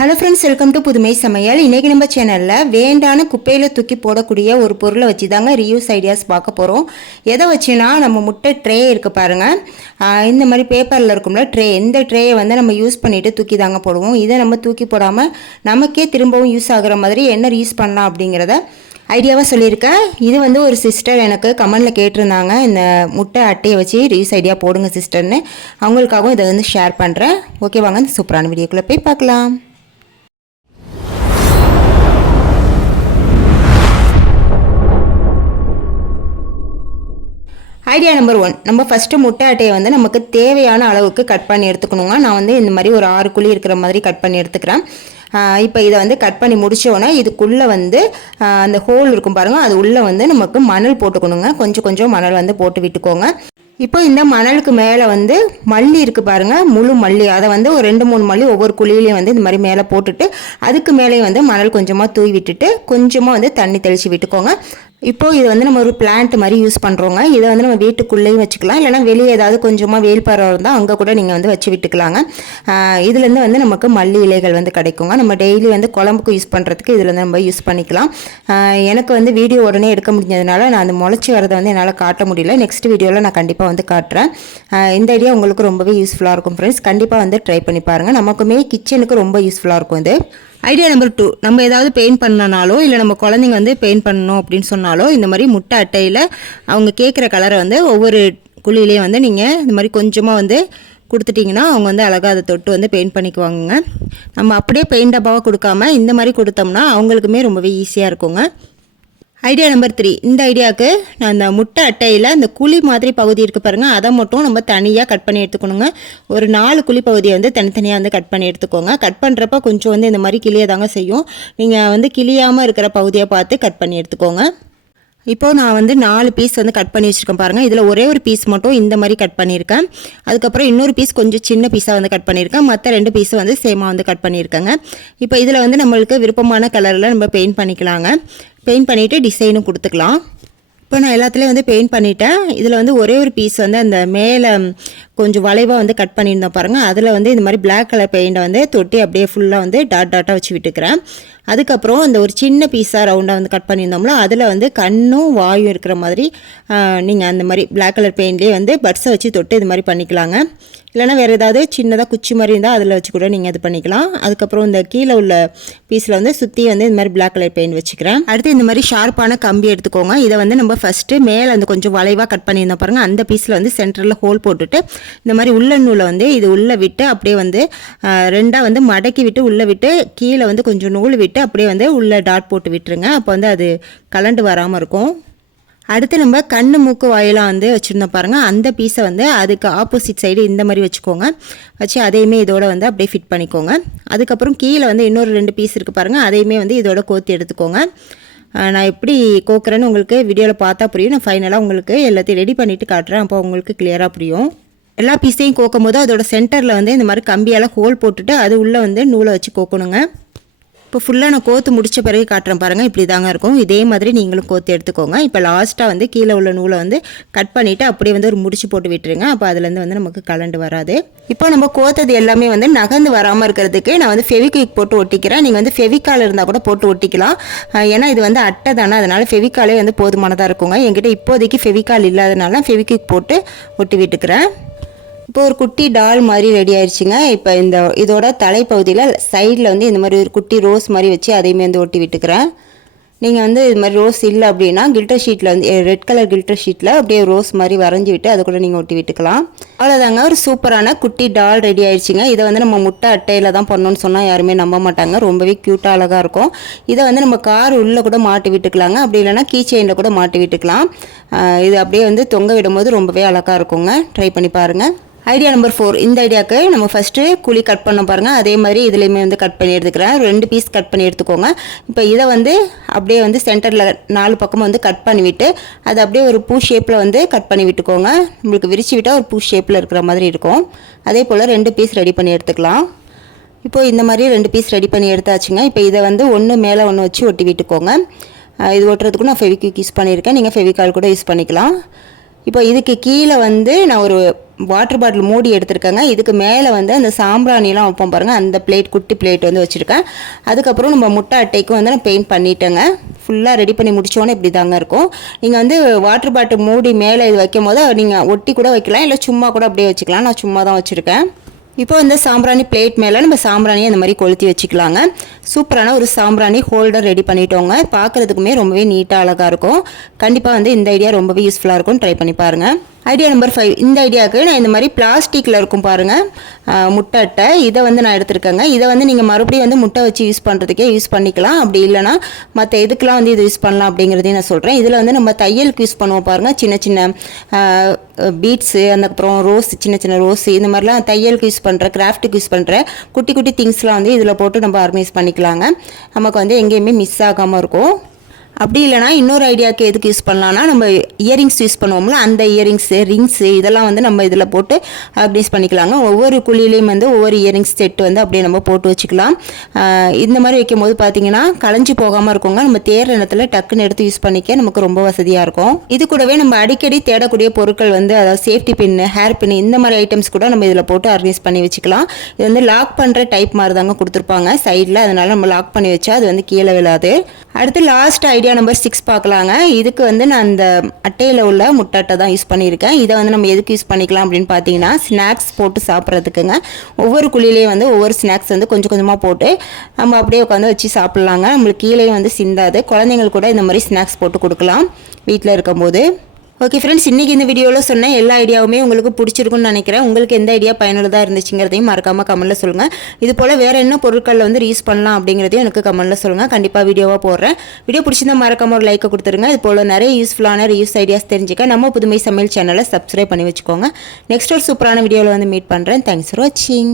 Hello friends, welcome to புதுமை சமையல். இன்றைக்கி நம்ம சேனலில் வேண்டான குப்பையில் தூக்கி போடக்கூடிய ஒரு பொருளை வச்சு தாங்க ரியூஸ் ஐடியாஸ் பார்க்க போகிறோம். எதை வச்சுன்னா, நம்ம முட்டை ட்ரே இருக்குது பாருங்கள், இந்த மாதிரி பேப்பரில் இருக்கும்ல ட்ரே, இந்த ட்ரேயை வந்து நம்ம யூஸ் பண்ணிவிட்டு தூக்கி தாங்க போடுவோம். இதை நம்ம தூக்கி போடாமல் நமக்கே திரும்பவும் யூஸ் ஆகிற மாதிரி என்ன யூஸ் பண்ணலாம் அப்படிங்கிறத ஐடியாவாக சொல்லியிருக்கேன். இது வந்து ஒரு சிஸ்டர் எனக்கு கமெண்டில் கேட்டிருந்தாங்க, இந்த முட்டை அட்டையை வச்சு ரீயூஸ் ஐடியா போடுங்க சிஸ்டர்னு. அவங்களுக்காகவும் இதை வந்து ஷேர் பண்ணுறேன். ஓகே, வாங்க இந்த சூப்பரான வீடியோக்குள்ளே போய் பார்க்கலாம். ஐடியா நம்பர் 1, நம்ம ஃபஸ்ட்டு முட்டை அட்டையை வந்து நமக்கு தேவையான அளவுக்கு கட் பண்ணி எடுத்துக்கணுங்க. நான் வந்து இந்த மாதிரி ஒரு 6 குழி இருக்கிற மாதிரி கட் பண்ணி எடுத்துக்கிறேன். இப்போ இதை வந்து கட் பண்ணி முடித்தோன்னே இதுக்குள்ளே வந்து அந்த ஹோல் இருக்கும் பாருங்கள், அது உள்ளே வந்து நமக்கு மணல் போட்டுக்கணுங்க. கொஞ்சம் கொஞ்சம் மணல் வந்து போட்டு விட்டுக்கோங்க. இப்போ இந்த மணலுக்கு மேலே வந்து மல்லி இருக்குது பாருங்கள், முழு மல்லி, அதை வந்து ஒரு 2-3 மல்லி ஒவ்வொரு குழியிலையும் வந்து இந்த மாதிரி மேலே போட்டுட்டு அதுக்கு மேலே வந்து மணல் கொஞ்சமாக தூவி விட்டுட்டு கொஞ்சமாக வந்து தண்ணி தெளித்து விட்டுக்கோங்க. இப்போது இது வந்து நம்ம ஒரு பிளான்ட் மாதிரி யூஸ் பண்ணுறோங்க. இதை வந்து நம்ம வீட்டுக்குள்ளேயும் வச்சுக்கலாம், இல்லைனா வெளியே ஏதாவது கொஞ்சமாக வெயில் பரவ இருந்தால் அங்கே கூட நீங்கள் வந்து வச்சு விட்டுக்கலாங்க. இதுலேருந்து வந்து நமக்கு மல்லி இலைகள் வந்து கிடைக்குங்க. நம்ம டெய்லி வந்து குழம்புக்கு யூஸ் பண்ணுறதுக்கு இதுலேருந்து நம்ம யூஸ் பண்ணிக்கலாம். எனக்கு வந்து வீடியோ உடனே எடுக்க முடிஞ்சதுனால நான் அந்த முளைச்சி வரதை வந்து என்னால் காட்ட முடியல. நெக்ஸ்ட் வீடியோவில் நான் கண்டிப்பாக வந்து காட்டுறேன். இந்த ஐடியா உங்களுக்கு ரொம்பவே யூஸ்ஃபுல்லாக இருக்கும் ஃப்ரெண்ட்ஸ். கண்டிப்பாக வந்து ட்ரை பண்ணி பாருங்கள். நமக்குமே கிச்சனுக்கு ரொம்ப யூஸ்ஃபுல்லாக இருக்கும் இது. ஐடியா நம்பர் 2, நம்ம ஏதாவது பெயிண்ட் பண்ணனாலோ இல்லை நம்ம குழந்தைங்க வந்து பெயிண்ட் பண்ணணும் அப்படின்னு சொன்னாலோ இந்த மாதிரி முட்டை அட்டையில் அவங்க கேட்குற கலரை வந்து ஒவ்வொரு குழியிலையும் வந்து நீங்கள் இந்த மாதிரி கொஞ்சமாக வந்து கொடுத்துட்டிங்கன்னா அவங்க வந்து அழகாக அதை தொட்டு வந்து பெயிண்ட் பண்ணிக்குவாங்க. நம்ம அப்படியே பெயிண்ட் டப்பாவாக கொடுக்காம இந்த மாதிரி கொடுத்தோம்னா அவங்களுக்குமே ரொம்பவே ஈஸியாக இருக்குங்க. ஐடியா நம்பர் 3, இந்த ஐடியாவுக்கு நான் இந்த முட்டை அட்டையில் இந்த குழி மாதிரி பகுதி இருக்குது பாருங்கள், அதை மட்டும் நம்ம தனியாக கட் பண்ணி எடுத்துக்கணுங்க. ஒரு 4 குழி பகுதியை வந்து தனித்தனியாக வந்து கட் பண்ணி எடுத்துக்கோங்க. கட் பண்ணுறப்ப கொஞ்சம் வந்து இந்த மாதிரி கிளியை தாங்க செய்யும். நீங்கள் வந்து கிளியாமல் இருக்கிற பகுதியை பார்த்து கட் பண்ணி எடுத்துக்கோங்க. இப்போது நான் வந்து 4 பீஸ் வந்து கட் பண்ணி வச்சுருக்கேன் பாருங்கள். இதில் ஒரே ஒரு பீஸ் மட்டும் இந்த மாதிரி கட் பண்ணியிருக்கேன். அதுக்கப்புறம் இன்னொரு பீஸ் கொஞ்சம் சின்ன பீஸாக வந்து கட் பண்ணியிருக்கேன். மற்ற 2 பீஸு வந்து சேமாக வந்து கட் பண்ணியிருக்கேங்க. இப்போ இதில் வந்து நம்மளுக்கு விருப்பமான கலரில் நம்ம பெயிண்ட் பண்ணிக்கலாங்க. பெயிண்ட் பண்ணிவிட்டு டிசைனும் கொடுத்துக்கலாம். இப்போ நான் எல்லாத்துலேயும் வந்து பெயிண்ட் பண்ணிவிட்டேன். இதில் வந்து ஒரே ஒரு பீஸ் வந்து அந்த மேலே கொஞ்சம் வளைவாக வந்து கட் பண்ணியிருந்தோம் பாருங்கள், அதில் வந்து இந்த மாதிரி பிளாக் கலர் பெயிண்டை வந்து தொட்டி அப்படியே ஃபுல்லாக வந்து டாட்டாக வச்சு விட்டுக்கிறேன். அதுக்கப்புறம் அந்த ஒரு சின்ன பீஸாக ரவுண்டாக வந்து கட் பண்ணியிருந்தோம்ல, அதில் வந்து கண்ணும் வாயும் இருக்கிற மாதிரி நீங்கள் அந்த மாதிரி பிளாக் கலர் பெயிண்ட்லேயே வந்து பட்ஸை வச்சு தொட்டு இது மாதிரி பண்ணிக்கலாங்க. இல்லைனா வேறு ஏதாவது சின்னதாக குச்சி மாதிரி இருந்தால் அதில் வச்சு கூட நீங்கள் இது பண்ணிக்கலாம். அதுக்கப்புறம் இந்த கீழே உள்ள பீஸில் வந்து சுற்றி வந்து இந்த மாதிரி பிளாக் கலர் பெயிண்ட் வச்சுக்கிறேன். அடுத்து இந்த மாதிரி ஷார்ப்பான கம்பி எடுத்துக்கோங்க. இதை வந்து நம்ம ஃபஸ்ட்டு மேலே அந்த கொஞ்சம் வளைவாக கட் பண்ணியிருந்தோம் பாருங்கள், அந்த பீஸில் வந்து சென்டரில் ஹோல் போட்டுட்டு இந்த மாதிரி உள்ள நூலை வந்து இது உள்ளே விட்டு அப்படியே வந்து 2ஆக வந்து மடக்கி விட்டு உள்ளே விட்டு கீழே வந்து கொஞ்சம் நூல் விட்டு அப்படியே வந்து உள்ளே டாட் போட்டு விட்டுருங்க. அப்போ வந்து அது கலண்டு வராமல் இருக்கும். அடுத்து நம்ம கண்ணு மூக்கு வாயிலாம் வந்து வச்சுருந்தோம் பாருங்கள், அந்த பீஸை வந்து அதுக்கு ஆப்போசிட் சைடு இந்த மாதிரி வச்சுக்கோங்க. வச்சு அதையுமே இதோட வந்து அப்படியே ஃபிட் பண்ணிக்கோங்க. அதுக்கப்புறம் கீழே வந்து இன்னொரு 2 பீஸ் இருக்குது பாருங்கள், அதையுமே வந்து இதோட கோர்த்து எடுத்துக்கோங்க. நான் எப்படி கோக்குறேன்னு உங்களுக்கு வீடியோவில் பார்த்தா புரியும். நான் ஃபைனலாக உங்களுக்கு எல்லாத்தையும் ரெடி பண்ணிவிட்டு காட்டுறேன், அப்போ உங்களுக்கு கிளியராக புரியும். எல்லா பீஸையும் கோக்கும் போது அதோட சென்டரில் வந்து இந்த மாதிரி கம்பியால் ஹோல் போட்டுட்டு அது உள்ளே வந்து நூலை வச்சு கோக்கணுங்க. இப்போ ஃபுல்லாக நான் கோத்து முடித்த பிறகு காட்டுறேன் பாருங்கள், இப்படி தாங்க இருக்கும். இதே மாதிரி நீங்களும் கோத்து எடுத்துக்கோங்க. இப்போ லாஸ்ட்டாக வந்து கீழே உள்ள நூலை வந்து கட் பண்ணிவிட்டு அப்படியே வந்து ஒரு முடிச்சு போட்டு விட்டுருங்க. அப்போ அதுலேருந்து வந்து நமக்கு கலண்டு வராது. இப்போ நம்ம கோத்தது எல்லாமே வந்து நகர்ந்து வராமல் இருக்கிறதுக்கு நான் வந்து ஃபெவிக்விக் போட்டு ஒட்டிக்கிறேன். நீங்கள் வந்து ஃபெவிக்கால் இருந்தால் கூட போட்டு ஒட்டிக்கலாம். ஏன்னா இது வந்து அட்டை தானே, அதனால் ஃபெவிக்காலே வந்து போதுமானதாக இருக்குங்க. என்கிட்ட இப்போதைக்கு ஃபெவிக்கால் இல்லாதனால ஃபெவிக்விக் போட்டு ஒட்டி விட்டுக்கிறேன். இப்போ ஒரு குட்டி டால் மாதிரி ரெடி ஆயிடுச்சுங்க. இப்போ இதோட தலைப்பகுதியில் சைடில் வந்து இந்த மாதிரி ஒரு குட்டி ரோஸ் மாதிரி வச்சு அதையுமே வந்து ஒட்டி விட்டுக்கிறேன். நீங்கள் வந்து இது மாதிரி ரோஸ் இல்லை அப்படின்னா கில்டர் ஷீட்டில் வந்து ரெட் கலர் கில்டர் ஷீட்டில் அப்படியே ரோஸ் மாதிரி வரைஞ்சி விட்டு அதை கூட நீங்கள் ஒட்டி விட்டுக்கலாம். அவ்வளோதாங்க, ஒரு சூப்பரான குட்டி டால் ரெடி ஆயிடுச்சுங்க. இதை வந்து நம்ம முட்டை அட்டையில் தான் பண்ணணும்னு சொன்னால் யாருமே நம்ப மாட்டாங்க. ரொம்பவே க்யூட்டாக அழகாக இருக்கும். இதை வந்து நம்ம கார் உள்ளே கூட மாட்டி விட்டுக்கலாங்க. அப்படி இல்லைனா கீ செயினில் கூட மாட்டி விட்டுக்கலாம். இது அப்படியே வந்து தொங்க விடும்போது ரொம்பவே அழகாக இருக்குங்க. ட்ரை பண்ணி பாருங்கள். ஐடியா நம்பர் 4, இந்த ஐடியாவுக்கு நம்ம ஃபஸ்ட்டு குழி கட் பண்ண பாருங்கள், அதே மாதிரி இதுலேயுமே வந்து கட் பண்ணி எடுத்துக்கிறேன். 2 பீஸ் கட் பண்ணி எடுத்துக்கோங்க. இப்போ இதை வந்து அப்படியே வந்து சென்டரில் 4 பக்கமும் வந்து கட் பண்ணிவிட்டு அதை அப்படியே ஒரு பூ ஷேப்பில் வந்து கட் பண்ணி விட்டுக்கோங்க. நம்மளுக்கு விரிச்சு விட்டால் ஒரு பூ ஷேப்பில் இருக்கிற மாதிரி இருக்கும். அதே போல் 2 பீஸ் ரெடி பண்ணி எடுத்துக்கலாம். இப்போது இந்த மாதிரி 2 பீஸ் ரெடி பண்ணி எடுத்தாச்சுங்க. இப்போ இதை வந்து ஒன்று மேலே ஒன்று வச்சு ஒட்டி விட்டுக்கோங்க. இது ஒட்டுறதுக்கும் நான் ஃபெவிக்விக் யூஸ் பண்ணியிருக்கேன், நீங்கள் ஃபெவிகால் கூட யூஸ் பண்ணிக்கலாம். இப்போ இதுக்கு கீழே வந்து நான் ஒரு வாட்டர் பாட்டில் மூடி எடுத்துருக்கேங்க. இதுக்கு மேலே வந்து அந்த சாம்பிராணிலாம் வைப்போம் பாருங்கள், அந்த பிளேட் குட்டி பிளேட் வந்து வச்சுருக்கேன். அதுக்கப்புறம் நம்ம முட்டை அட்டைக்கும் வந்து நான் பெயிண்ட் பண்ணிட்டேங்க. ஃபுல்லாக ரெடி பண்ணி முடித்தோன்னே இப்படி தாங்க இருக்கும். நீங்கள் வந்து வாட்டர் பாட்டில் மூடி மேலே இது வைக்கும் போது நீங்கள் ஒட்டி கூட வைக்கலாம், இல்லை சும்மா கூட அப்படியே வச்சுக்கலாம். நான் சும்மா தான் வச்சுருக்கேன். இப்போ இந்த சாம்பிராணி பிளேட் மேலே நம்ம சாம்பிராணியை அந்த மாதிரி கொளுத்தி வச்சுக்கலாங்க. சூப்பரான ஒரு சாம்பிராணி ஹோல்டர் ரெடி பண்ணிட்டோங்க. பார்க்குறதுக்குமே ரொம்பவே நீட்டாக அழகாக இருக்கும். கண்டிப்பாக வந்து இந்த ஐடியா ரொம்பவே யூஸ்ஃபுல்லாக இருக்கும். ட்ரை பண்ணி பாருங்கள். Idea number 5. இந்த ஐடியாவுக்கு நான் இந்த மாதிரி பிளாஸ்டிக்கில் இருக்கும் பாருங்கள் முட்டை அட்டை, இதை வந்து நான் எடுத்துருக்கேங்க. இதை வந்து நீங்கள் மறுபடியும் வந்து முட்டை வச்சு யூஸ் பண்ணுறதுக்கே யூஸ் பண்ணிக்கலாம். அப்படி இல்லைனா மற்ற எதுக்கெலாம் வந்து இது யூஸ் பண்ணலாம் அப்படிங்கிறதையும் நான் சொல்கிறேன். இதில் வந்து நம்ம தையலுக்கு யூஸ் பண்ணுவோம் பாருங்கள், சின்ன சின்ன பீட்ஸு, அதுக்கப்புறம் ரோஸ், சின்ன சின்ன ரோஸ், இந்த மாதிரிலாம் தையலுக்கு யூஸ் பண்ணுற, கிராஃப்ட்டுக்கு யூஸ் பண்ணுற குட்டி குட்டி திங்ஸ்லாம் வந்து இதில் போட்டு நம்ம ஆர்கனைஸ் பண்ணிக்கலாங்க. நமக்கு வந்து எங்கேயுமே மிஸ் ஆகாமல் இருக்கும். அப்படி இல்லைனா இன்னொரு ஐடியாவுக்கு எதுக்கு யூஸ் பண்ணலான்னா, நம்ம இயரிங்ஸ் யூஸ் பண்ணுவோம்ல, அந்த இயரிங்ஸு, ரிங்ஸு இதெல்லாம் வந்து நம்ம இதில் போட்டு ஆர்கனைஸ் பண்ணிக்கலாங்க. ஒவ்வொரு குழியிலையும் வந்து ஒவ்வொரு இயரிங்ஸ் செட்டு வந்து அப்படியே நம்ம போட்டு வச்சுக்கலாம். இந்த மாதிரி வைக்கும் போது பார்த்தீங்கன்னா களைஞ்சி போகாமல் இருக்குங்க. நம்ம தேடுற இடத்துல டக்குன்னு எடுத்து யூஸ் பண்ணிக்க நமக்கு ரொம்ப வசதியாக இருக்கும். இது கூடவே நம்ம அடிக்கடி தேடக்கூடிய பொருட்கள் வந்து, அதாவது சேஃப்டி பின்னு, ஹேர் பின்னு, இந்த மாதிரி ஐட்டம்ஸ் கூட நம்ம இதில் போட்டு ஆர்கனைஸ் பண்ணி வச்சுக்கலாம். இது வந்து லாக் பண்ணுற டைப் மாதிரி தாங்க கொடுத்துருப்பாங்க சைடில், அதனால் நம்ம லாக் பண்ணி வச்சா அது வந்து கீழே விழாது. அடுத்து லாஸ்ட் ஐடியா நம்பர் 6 பார்க்கலாங்க. இதுக்கு வந்து நான் அந்த அட்டையில் உள்ள முட்டை அட்டை தான் யூஸ் பண்ணியிருக்கேன். இதை வந்து நம்ம எதுக்கு யூஸ் பண்ணிக்கலாம் அப்படின்னு பார்த்தீங்கன்னா, ஸ்நாக்ஸ் போட்டு சாப்பிட்றதுக்குங்க. ஒவ்வொரு குழியிலையும் வந்து ஒவ்வொரு ஸ்நாக்ஸ் வந்து கொஞ்சம் கொஞ்சமாக போட்டு நம்ம அப்படியே உட்காந்து வச்சு சாப்பிட்லாங்க. நம்மளுக்கு கீழேயும் வந்து சிந்தாது. குழந்தைங்களுக்கு கூட இந்த மாதிரி ஸ்நாக்ஸ் போட்டு கொடுக்கலாம் வீட்டில் இருக்கும்போது. ஓகே ஃப்ரெண்ட்ஸ், இன்றைக்கி இந்த வீடியோவில் சொன்ன எல்லா ஐடியாவுமே உங்களுக்கு பிடிச்சிருக்குன்னு நினைக்கிறேன். உங்களுக்கு எந்த ஐடியா பயனுள்ளதாக இருந்துச்சுங்கிறதையும் மறக்காமல் கமெண்ட்டில் சொல்லுங்கள். இது போல் வேறு என்ன பொருட்களில் வந்து யூஸ் பண்ணலாம் அப்படிங்கிறதையும் எனக்கு கமெண்ட்டில் சொல்லுங்கள். கண்டிப்பாக வீடியோவாக போடுறேன். வீடியோ பிடிச்சிருந்தா மறக்காமல் ஒரு லைக்கை கொடுத்துருங்க. இது போல் நிறைய யூஸ்ஃபுல்லான ரியூஸ் ஐடியாஸ் தெரிஞ்சுக்க நம்ம புதுமை சமையல் சேனலை சப்ஸ்கிரைப் பண்ணி வச்சுக்கோங்க. நெக்ஸ்ட் ஒரு சூப்பரான வீடியோவில் வந்து மீட் பண்ணுறேன். தேங்க்ஸ் ஃபார் வாட்சிங்.